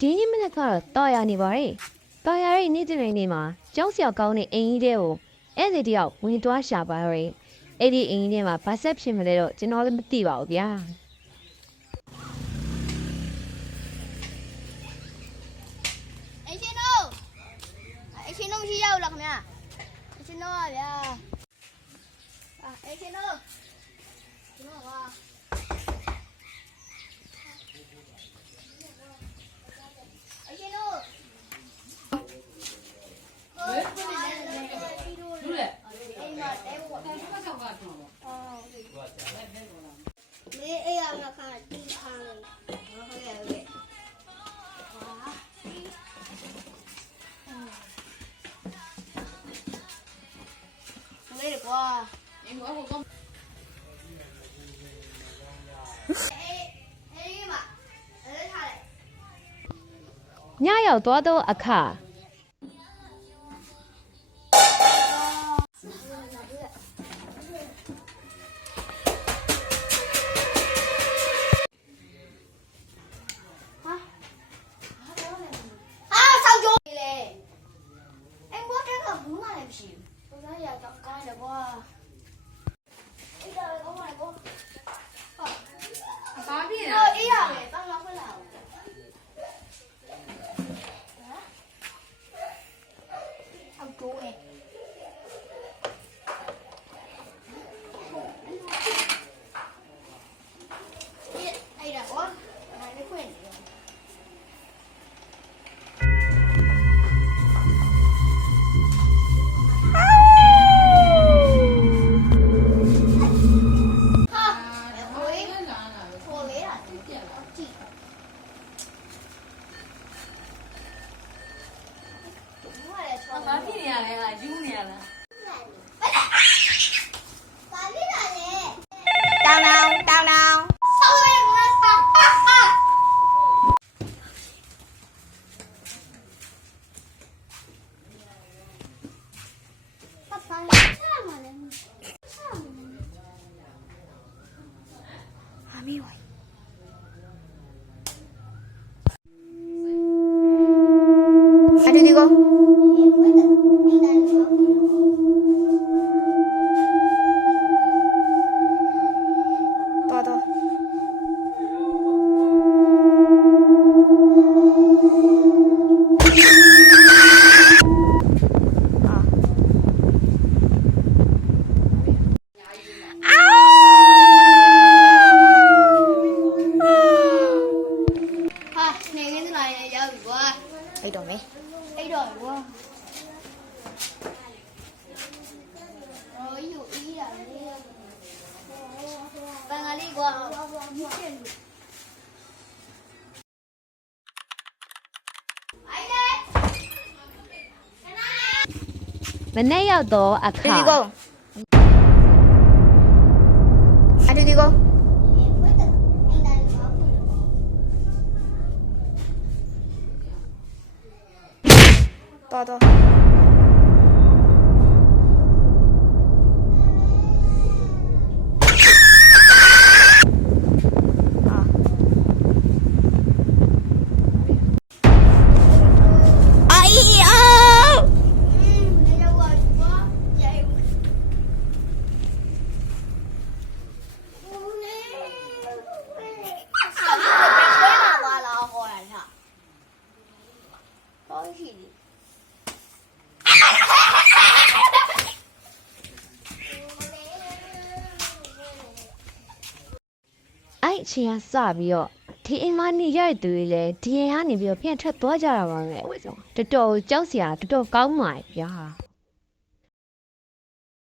ဒီနေ့မနက်ကတော့တော်ရနေပါရဲ့တော်ရရဲ့နေ့စဉ်နေ့မှာကျောင်းဆရာကောင်းတဲ့အိမ်ကြီးတဲ့ကိုဧည့်သည်တယောက်ဝင်သွားရှာပါရဲ့အဲ့ဒီအိမ်ကြီးထဲမှာဘာဆက်ဖြစ်မလဲတော့ကျွန်တော်လည်းမသိပါဘူးဗျာအရှင်တို့မရှိရဘူးလားခင်ဗျာအရှင်တို့ပါဗျာအရှင်တို့ကျွန်တော်ပါအရှင်တို့没哎呀，我看地上，我好像有。没得过。ညရောက်သွားတော့အခါမနေ့ရောက်တော့အခါအဲ့အချိန်ကစပြီးတော့ဒီအိမ်မနေရတဲ့သူတွေလည်းဒီအိမ်ကနေပြီးတော့ပြန်ထွက်သွားကြတာပါပဲတော်တော်ကြောက်စရာတော်တော်ကောင်းပါရဲ့ဗျာ